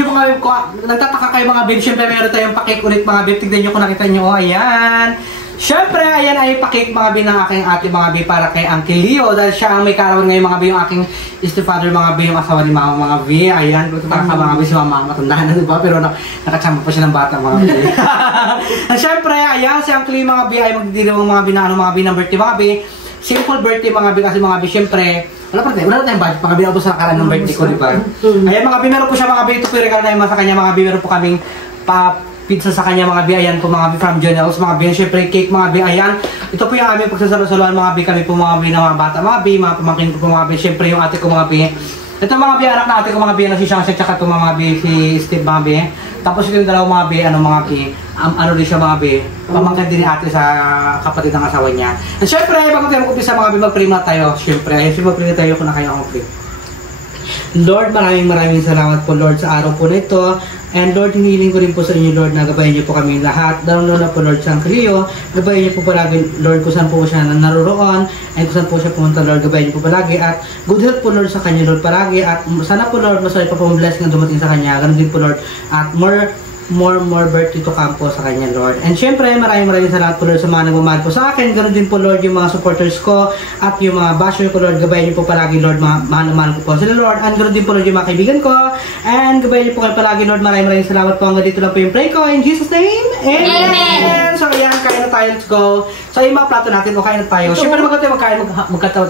video mga babe ko, nagtataka kayo mga babe, syempre meron tayong pa-cake ulit mga babe, tignan nyo kung nakita nyo, ayan. Syempre, ayan ay pa-cake mga babe ng aking ate mga babe para kay Uncle Leo, dahil siya ang may karawan ngayon mga babe, yung aking stepfather mga babe, yung asawa ni mama mga babe, ayan, para ka mga babe, si mama matandaan na diba, pero nakachamba pa siya ng bata mga babe. Syempre, ayan, si Uncle Leo mga babe ay magdidilawang mga babe na ano mga babe ng birthday mga babe. Simple birthday mga babe, kasi mga babe, syempre, wala na tayong budget, mga babe, ako sa karan ng birthday ko, diba? Ayan mga babe, meron po siya mga babe, ito po yung regalo na yung sa kanya mga babe, meron po kaming pizza sa kanya mga babe, ayan po mga babe, from Jonels mga babe, syempre cake mga babe, ayan. Ito po yung aming pagsasalo-saluhan mga babe, kami po mga babe na mga bata mga babe, mga pamangkin ko po mga babe, syempre yung ate ko mga babe. Ito mga babe, anak na ate ko mga babe, si Shang tsaka ito mga babe, si Steve mga babe. Tapos ito yung dalawang mga babe, ano mga babe, ano din siya mga babe, pamangkin din ni ate sa kapatid ng asawa niya. At syempre, bago tayo mag-upisa mga babe, mag-pray na tayo, syempre, ayun, mag-pray na tayo kung na kayo akong pray. Lord, maraming salamat po Lord sa araw po nito. And Lord, hinihiling ko rin po sa inyo Lord na gabayan niyo po kami lahat. Lalo na po Lord sa Uncle Leo. Gabayan niyo po palagi Lord kung saan po siya naroroon. And kung saan po siya pumunta Lord, gabayan niyo po palagi. At good health po Lord sa kanya Lord palagi. At sana po Lord, masaya pa po ang blessing na dumating sa kanya. Ganun din po Lord. At more birthday to come po sa kanya Lord. And syempre maraming salamat po Lord sa mga nagmamahal po sa akin. Ganoon din po Lord yung mga supporters ko at yung mga basher ko Lord. Gabayan niyo po palagi Lord, mahal ko po sila Lord. And ganoon din po Lord yung mga kaibigan ko. And gabayan niyo po kayo palagi Lord. Maraming salamat po. Hanggang dito lang po yung pray ko. In Jesus name, Amen! So ayan, kain na tayo. Let's go. So yung mga plato natin, o kain na tayo. Syempre magkatawa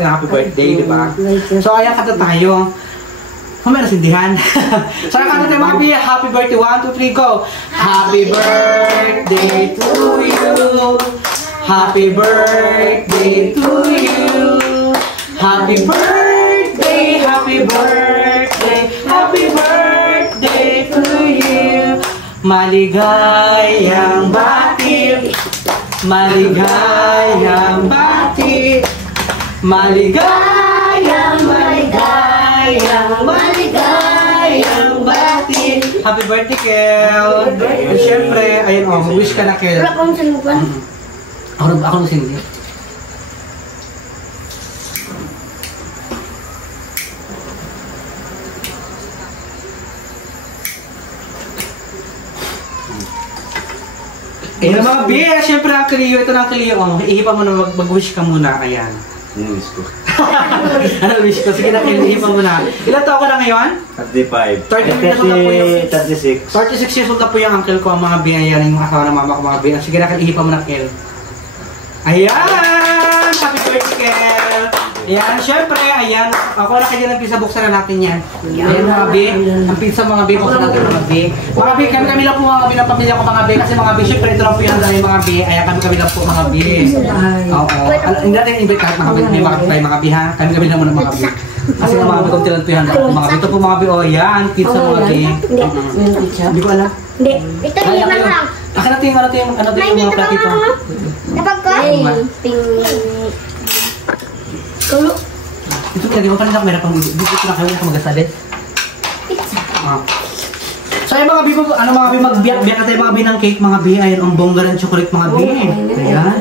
tayo happy birthday, di ba? So ayan, kata tayo. Mamaya nasindihan. So nakanta tayo mga babe, happy birthday, 1, 2, 3, go! Happy birthday to you. Happy birthday to you. Happy birthday, happy birthday, happy birthday to you. Maligayang bati, maligayang bati, maligayang bati. Happy birthday, Kel! And syempre, ayun o, wish ka na, Kel. Wala kong sinugan. Ako nung sindi. Ayun mga biya, syempre ang Leo, ito na ang Leo. Ihipa mo na, mag-wish ka muna, ayan. Ano wish ko? Ano wish ko? Sige na, ihipa mo na. Ilan taon ka na ngayon? 35. 30 years old na po yung... 36. 36 years old na po yung uncle ko, ang mga biya, yan yung asawa ng mama ko, mga biya. Sige na, ihipa mo na, Kel. Ayan! Happy birthday, Kel! Ayan, syempre, ayan. Ako na kayo ng pizza, buksan na natin yan. Ayan mga bi. Ang pizza mga bi, buksan natin mga bi. Mga bi, kami lang po mga bi ng pamilya ko mga bi. Kasi mga bi, syempre ito lang po yung handa mga bi. Ayan, kami lang po mga bi. Oo. Hindi natin invite kahit mga bi. May mga bi ha. Kami lang muna mga bi. Kasi mga bi, kung tilang po yung handa mga bi. Ito po mga bi, o yan. Pizza mga bi. Hindi ko alam. Hindi. Ito yung lang. Akin natin yung mga platito. Napagkain. Kulo. Ito kaya, di ba pala meron pang dito na kayo na magasalit? So ay mga bibo, ano mga bibo, magbiyak-biyak na tayo mga bi ng cake mga bi. Ayun, ang bongga ng chocolate mga bi. Ayan,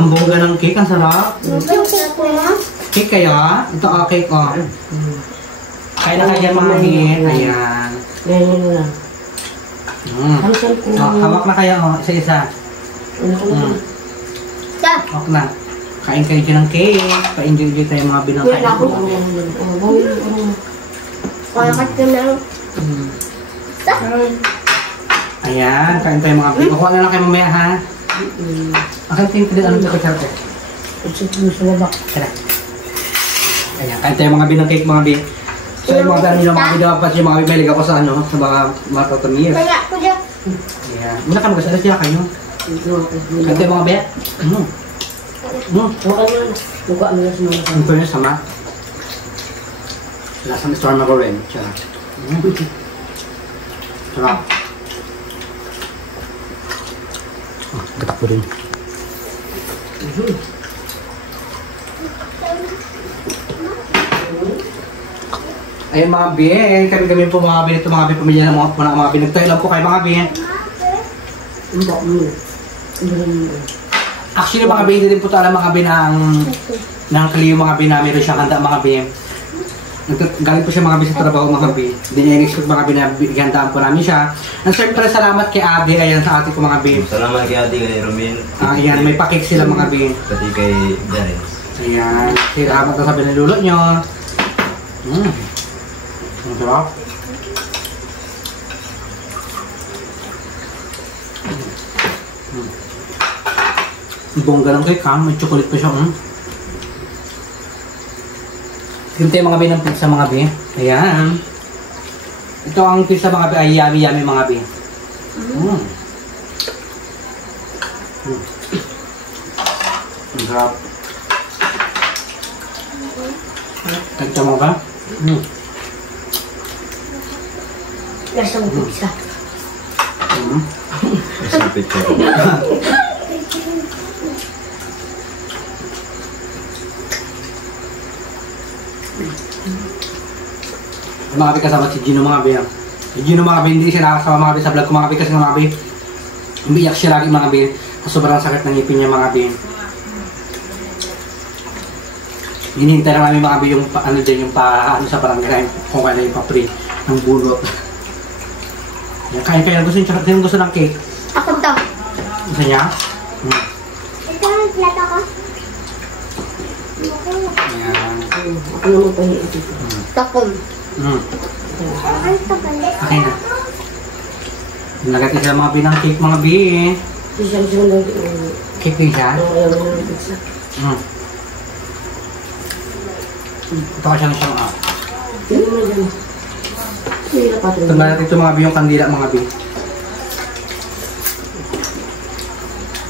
ang bongga ng cake, ang sarap. Cake kaya? Ito cake Kaya na kaya mga hingin. Ayan. Hawak na kaya isa-isa. Hawak na. Kain kayo dyan ng cake. Pa-enjoy tayo mga binangkain. Ayan, kain tayo mga binangkain. Makuha na lang kayo mamaya ha. Akin tingin din anong kutsara ko. Tara. Ayan, kain tayo mga binangkain mga bin. So yung mga dami ng mga binapas yung mga bibilig ako sa ano, sa mga tatamis. Ayan, muna ka mag-asalas siya kayo. Kain tayo mga bin. Buka mo na semua. Ang pwede sama. Lasang storm ako rin. Sarap. Sarap. Gatak ko rin. Ayun mga bien, kami po mga bin, ito mga bin, pamilya ng mga bin. Nagtayo lang po kayo mga bin. Actually mga bin, din po tala mga bin ng Leo mga bin na meron siyang handa mga bin. Galing po siya mga bi sa trabaho mga bi. Hindi niya in-expect mga bi na ihandaan po namin siya. And syempre salamat kay Ate, ayan sa ate ko mga bi. Salamat kay Ate kay Romil. Ayan, may pakik sila mga bi. Pati kay Darren. Ayan, salamat na sabi ng lulo nyo. Ang sarap. Bongga lang kay Cam, may chocolate pa siya. Ito yung mga bi ng pizza mga bi. Ayan. Ito ang pizza mga bi ay yummy mga bi. Ang sarap. Tagta mo ba? Lasang pizza. Isang picture. Mga bi kasama si Gino mga bi. Si Gino mga bi, hindi siya nakasama mga bi sa vlog ko mga bi kasi mga bi umiyak siya lagi mga bi sa sobrang sakit ng ngipin niya mga bi. Hinihintay na namin mga bi yung ano dyan, yung ano sa barangay kung kaya yung pa-free ng bulot. Kaya gusto niya, sino gusto ng cake? Ako daw. Gusto niya? Ito ang plato ko. Ayan. Ako naman pa yung ito. Takom. Ay, takom. Okay na. Nagati sila mga bi ng cake mga bi. Siyang lang. Cake din siya? Ayaw mo ng pizza. Ito ka siyang siyang Hindi mo dyan. Hindi na pati. Ito natin ito mga bi yung kandila mga bi.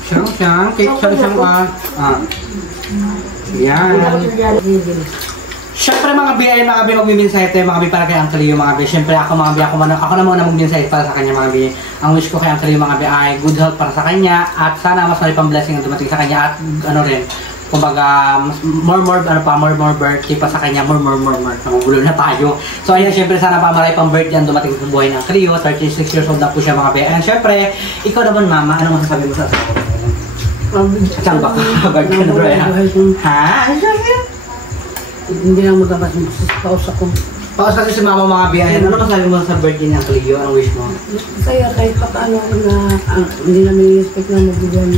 Siyang cake siyang Yan. Siyempre mga bi ay mga bi magmiminsahe tayo mga bi para kay Uncle Leo mga bi. Siyempre ako mga bi, ako na muna magminsahe para sa kanya mga bi. Ang wish ko kay Uncle Leo mga bi ay good health para sa kanya at sana mas may pang-blessing ang dumating sa kanya at ano rin, kumbaga more birthday pa sa kanya, more. Nagugulo na tayo. So ayan, siyempre sana pa marami pang birthday ang dumating sa buhay ng Uncle Leo. 36 years old na po siya mga bi. And siyempre, ikaw naman mama, ano masasabi mo sa asawa mo? Saan ba ka? Birthday na bro ha? Hindi lang magabas mo sa paus ako. Paus kasi si mama mga biyahin. Ano masabi mo sa birthday niya, Uncle Leo? Anong wish mo? Kaya kahit paano na hindi namin expect na magbigyan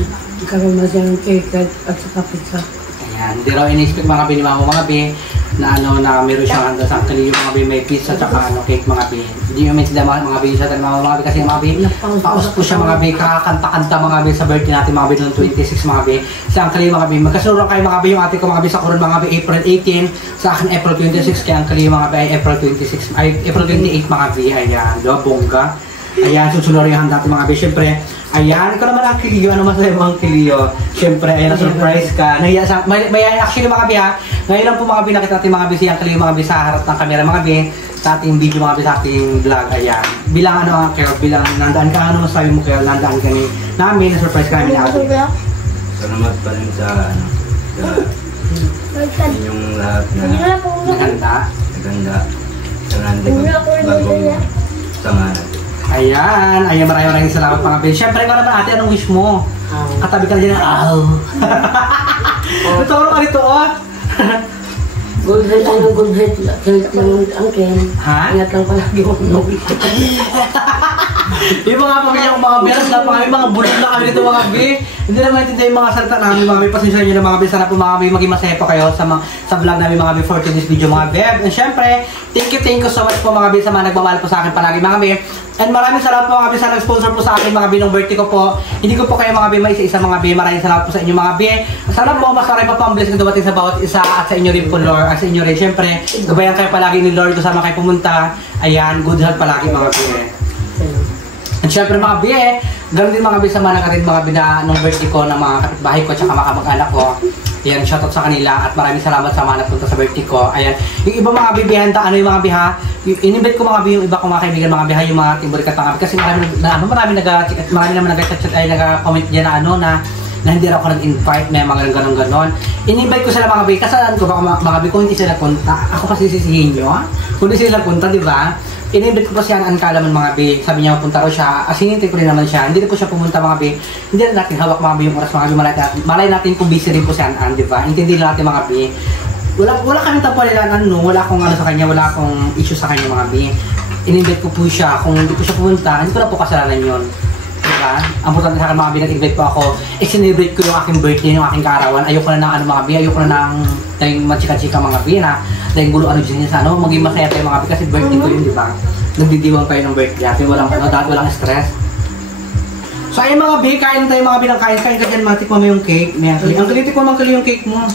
karoon na siya ng cake at saka pizza. Ayan, hindi raw in-expect mga bi ni mama mga bi na ano na meron siyang handa sa Uncle Leo mga bi, may pizza at saka cake mga bi. Hindi naman sila mga bi sa mga bi kasi mga bi paus po siya mga bi, kakanta-kanta mga bi sa birthday natin mga bi noong 26 mga bi. Si Uncle Leo mga bi, magkasunod kayo mga bi yung ate ko mga bi sa Coron mga bi April 18, sa akin April 26, kaya Uncle Leo mga bi ay April 26, ay April 28 mga bi. Ayan, diba bongga? Ayan, susunod yung handa natin mga bi. Siyempre, ayan, ikaw naman Uncle Leo, ano masasabi mo Uncle Leo? Siyempre, ayan, na-surprise ka. Nahiya sa, may actually mga bi ha, ngayon lang po mga bi nakita natin mga bi si Uncle Leo mga bi sa harap ng camera mga bi, sa ating video mga bi, sa ating vlog. Ayan, bilang ano kayo, bilang nandaan ka, ano masasabi mo kayo, nandaan ka namin, na-surprise ka namin natin. Salamat pa rin sa inyong lahat na Naganda. sa nandang bagong sangalan. Ayan, maraming salamat mga bi. Siyempre ikaw naman ate, anong wish mo? Katabi ka na dyan ng Naturo ka dito Good health, good health lang ang Ken. Ha? Ingat lang palagi mo. Yung mga pamilya kong mga beras na mga bulog na kami dito mga bi. Hindi na maintindihan yung mga salita namin mga bi. Pasensya nyo na mga bi. Sana po mga bi maging masaya po kayo sa vlog namin mga bi for today's video mga bi. And syempre, thank you so much po mga bi sa mga nagmamahal po sa akin palagi mga bi. And maraming salamat po mga bi sa nag-sponsor po sa akin mga bi ng birthday ko po. Hindi ko po kayo mga bi maisa-isa mga bi. Maraming salamat po sa inyo mga bi. Sana po mas marami pa po ang blessing dumating sa bawat isa at sa inyo rin po Lord. At sa inyo rin syempre, gabayan kayo palagi ni Lord kung saan kayo pumunta. Ayan, good health palagi mga bi. At syempre mga bi ganoon din mga bi sa mga nakarin mga bi na nung birthday ko ng mga kapitbahay ko at saka mga kamag-anak ko. Ayan, shoutout sa kanila at maraming salamat sa mga napunta sa birthday ko. Ayan, yung iba mga bi bihanda, ano yung mga biha, in-invite ko mga bi yung iba kong mga kaibigan mga biha, yung mga timburikat mga bi kasi marami naman nag-chat ay nag-comment diyan na ano na hindi raw ako nag-invite, may mga ganon. In-invite ko sila mga bi, kasalan ko baka mga bi kung hindi sila punta, ako kasi sisihin nyo, kung hindi sila punta, di ba? In-invite ko pa siya ang Kalaman mga bi, sabi niya punta raw siya, hinintay ko rin naman siya, hindi rin po siya pumunta mga bi, hindi na natin hawak mga bi yung oras mga bi, malay natin kung busy rin po siya, di ba? Intindi natin mga bi. wala kaming tapualilan, wala akong ano sa kanya, wala akong issue sa kanya mga bi. In-invite ko po siya, kung hindi ko siya pumunta, hindi ko na po kasalanan yun. Diba? Ang importante sa akin mga bi, nag-invite po ako, i-celebrate ko yung aking birthday, yung aking kaarawan. Ayoko na ng ano mga bi, ayoko na ng tayong machika-chika mga bi na tayong gulo ano dyan sa ano, maging masaya tayo mga bi kasi birthday ko yun, diba? Nagdidiwang kayo ng birthday natin, walang stress. So ayun mga bi, kain tayo mga bi ng kain ka dyan, matik mo yung cake. Ang kalitik mo yung cake mo.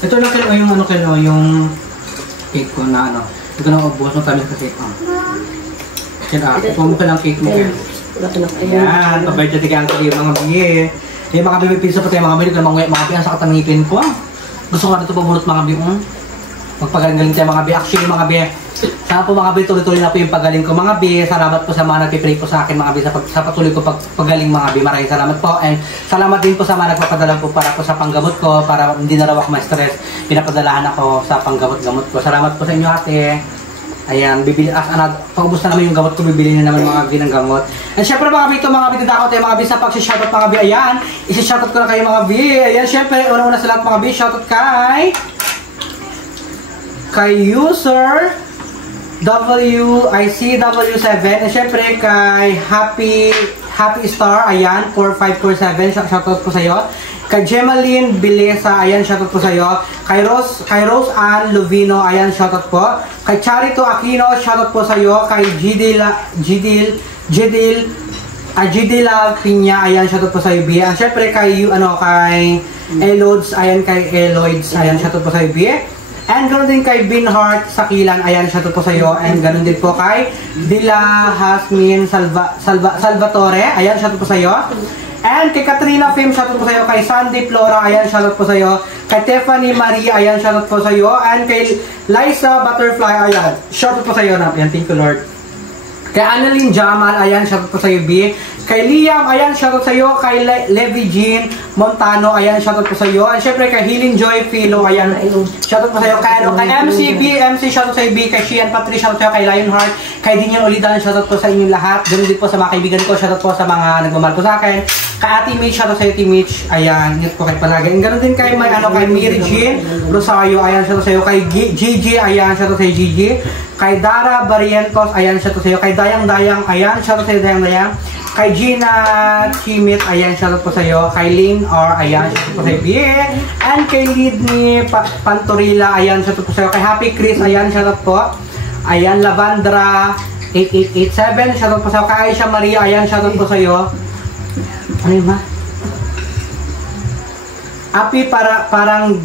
Ito lang kayo yung ano kayo, yung cake ko na ano. Ito na ubos ng tamis kasi. Kaya ito mo ka lang cake mo kayo. Ayan, pabirthday ka ang kayo mga bi. Yung mga bi, pizza pa tayo mga bi, mga bi, ang sakit ang ngipin ko. Gusto ko na ito pabunot mga bi. Magpagaling tayo mga bi. Actually mga bi, sana po mga bi, tuloy-tuloy na po yung pagaling ko mga bi. Salamat po sa mga nagpipray po sa akin mga bi sa patuloy ko pagaling mga bi. Maraming salamat po. And salamat din po sa mga nagpapadala po para po sa panggamot ko, para hindi na raw ako ma-stress. Pinapadalahan ako sa panggamot-gamot ko. Salamat po sa inyo ate. Ayan, bibili pag-ubos na naman yung gamot ko, bibili na naman mga bi ng gamot. And syempre mga bi, ito mga bi, dito ako tayo mga bi sa pag-shoutout mga bi. Ayan, isi-shoutout ko na kayo mga bi. Ayan, syempre, una-una sa lahat mga bi, shoutout kay user WICW7, and syempre kay Happy Star, ayan, 4547, shoutout po sa iyo. Kay Gemaline Bilesa, ayan, shoutout po sa iyo. Kay Rose Ann Lovino, ayan, shoutout po. Kay Charito Aquino, shoutout po sa iyo. Kay Jidila Pinya, ayan, shoutout po sa iyo. And syempre kay Eloids, ayan, shoutout po sa iyo. And ganoon din kay Binhart Sakilan, ayan, shoutout po sa iyo. And ganoon din po kay Dila Hasmin Salvatore, ayan, shoutout po sa iyo. And kay Katrina Fim, shoutout po sa iyo. Kay Sandy Flora, ayan, shoutout po sa iyo. Kay Tiffany Marie, ayan, shoutout po sa iyo. And kay Liza Butterfly, ayan, shoutout po sa iyo. Ayan, thank you Lord. Kay Annalyn Jamal, ayan, shoutout po sa iyo B. Kay Liam, ayan, shoutout sa iyo. Kay Levi Jean Montano, ayan, shoutout po sa iyo. And syempre kay Healing Joy Philo, ayan, shoutout po sa iyo. Kay MC, shoutout sa iyo B. Kay Shian Patricia, shoutout sa iyo. Kay Lionheart, kay Dinian Ulidan, shoutout po sa inyong lahat. Ganun din po sa mga kaibigan ko, shoutout po sa mga nagmamahal po sa akin. Kay Ate Mitch, shoutout sa iyo, Ate Mitch, ayan, yun po kay palagi. And ganun din kay kay Mary Jean Rosario, ayan, shoutout sa iyo. Kay Gigi, ayan, shoutout sa iyo Gigi. Kay Dara Barrientos, ayan, shoutout sa iyo. Kay Dayang, ayan, shoutout sa iyo Dayang. Kay Gina Chimit, ayan, shoutout po sa iyo. Kay Lynn R, ayan, shoutout po sa iyo. And kay Lidney Pantorilla, ayan, shoutout po sa iyo. Kay Happy Chris, ayan, shoutout po. Ayan, Lavandra 8887, shoutout po sa iyo. Kay Aisha Maria, ayan, shoutout po sa iyo. Ano yun ba? Api parang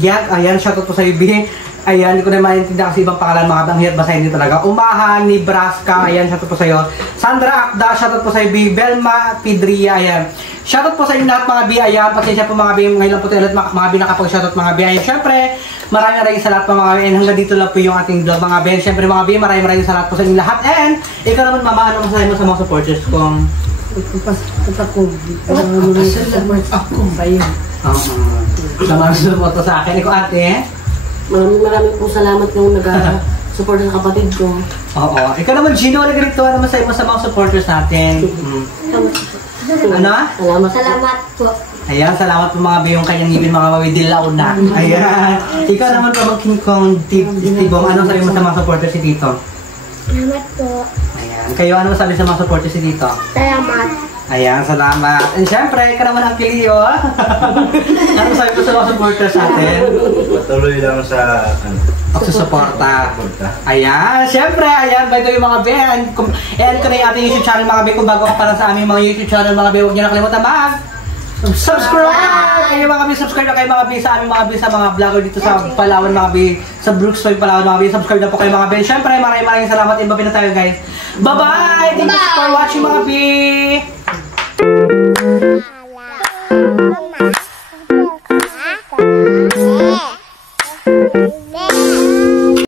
Gyat, ayan, shoutout po sa iyo. Ayan, hindi ko na maintindihan kasi ibang pangalan mga bang hirap basahin din talaga. Umahan, Nebraska, ayan, shoutout po sa iyo. Sandra Akda, shoutout po sa iyo. Belma Pidria, ayan. Shoutout po sa inyo lahat mga bi, ayan. Pasensya po mga bi, ngayon lang po tayo lahat mga bi nakapag-shoutout mga bi. Ayan, syempre, maraming sa lahat po mga bi. And hanggang dito lang po yung ating vlog mga bi. Syempre mga bi, maraming sa lahat po sa inyo lahat. And, ikaw naman mama, ano masasabi mo sa mga supporters kong? Ako. Maraming suporta sa akin. Ikaw ate? Maraming po salamat nung nag-support sa kapatid ko. Oo. Ikaw naman, Gino, nagrito naman sa mga supporters natin. Ano? Salamat po. Ayan, salamat po mga biyong kanyang ngipin mga mawidilaw na. Ayan. Ikaw naman po magkingkong Tibong. Ano sabi mo sa mga supporters si Tito? Salamat po. Ayan. Kayo, ano sabi sa mga supporters si Tito? Salamat. Ayan, salamat. And syempre, ikaw naman ang Kilio. Ano sabi ko sa mga supporters natin? Patuloy lang sa pagsusuporta. Ayan, syempre, ayan, by the way mga Ben. And kung na yung ating YouTube channel mga Ben, kung bago ka para sa aming mga YouTube channel mga Ben, huwag nyo nakalimutan subscribe! Kayo mga Ben, subscribe na kayo mga Ben sa aming mga Ben, sa mga vlogger dito sa Palawan mga Ben, sa Brooksville Palawan mga Ben. Subscribe na po kayo mga Ben. Syempre, maraming salamat. Iba na tayo guys. Bye-bye! Thank you for watching mga Ben!